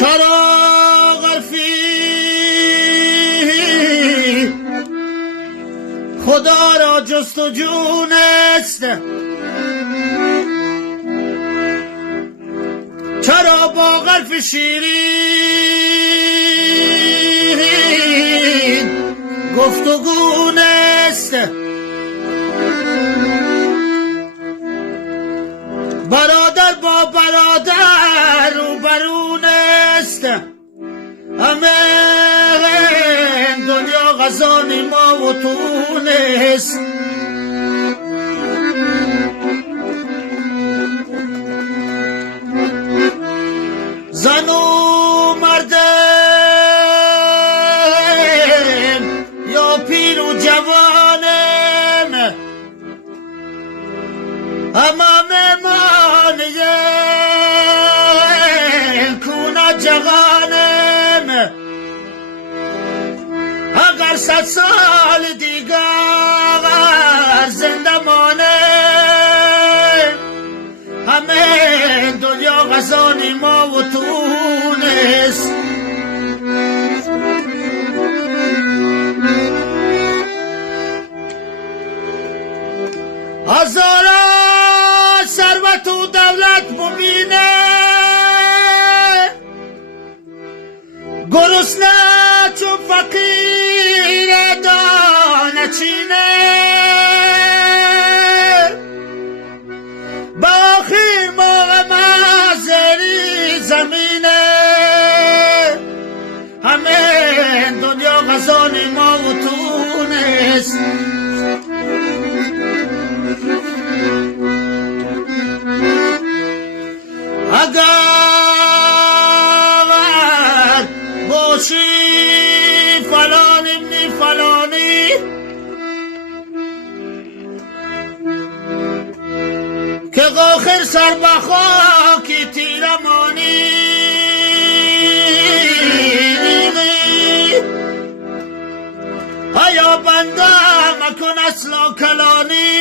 چراغ فی خدا را جستجو نیست، چرا با حرف شیرین گفتگو نیست؟ برادر با برادر روبرو نیست، همه دنیا غزانی ما و تو نیست. زن و مردم یا پیر و جوانم، همه مانیم کونه جوانم. اگر 100 سال دیگر زنده مانم، همه دنیا غزانی ما و تو نیست. هزارا ثروت و دولت ببینه، گرسنه چون فقیر دانه چینه. با آخر موقع مزری زمینه، همه دنیا غزانی ما و تو نیست. اگر باشی فلان ابن فلانی، که آخر سر به خاکی تیرمانی. آیا بنده مکن اصلا کلانی،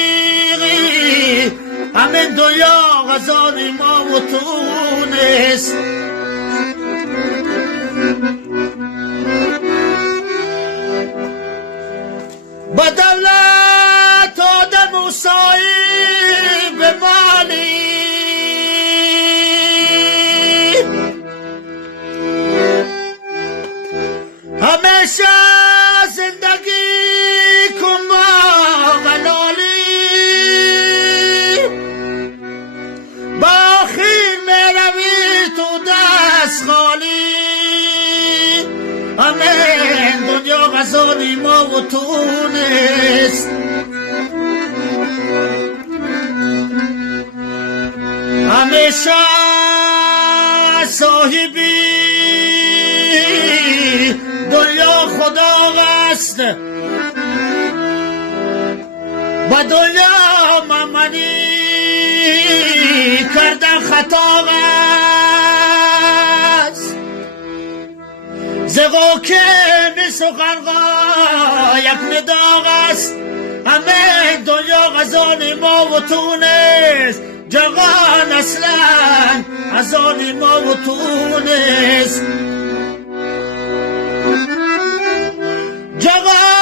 همه دنیا غزانی ما و تو نیست. با دولت آدم و صاحب مالی، همیشه زندگی کن با غلالی. با آخر میروی تو دست خالی، همه دنیا غزانی ما و تو نیست. همیشه صاحبی دنیا خدا است، با دنیا ممنی کردن خطا است. زغو که می سخنگاه یک نداغ است، همه دنیا غزان ما و تو نیست. جوان اصلا از آن ما و تو نیست. جوان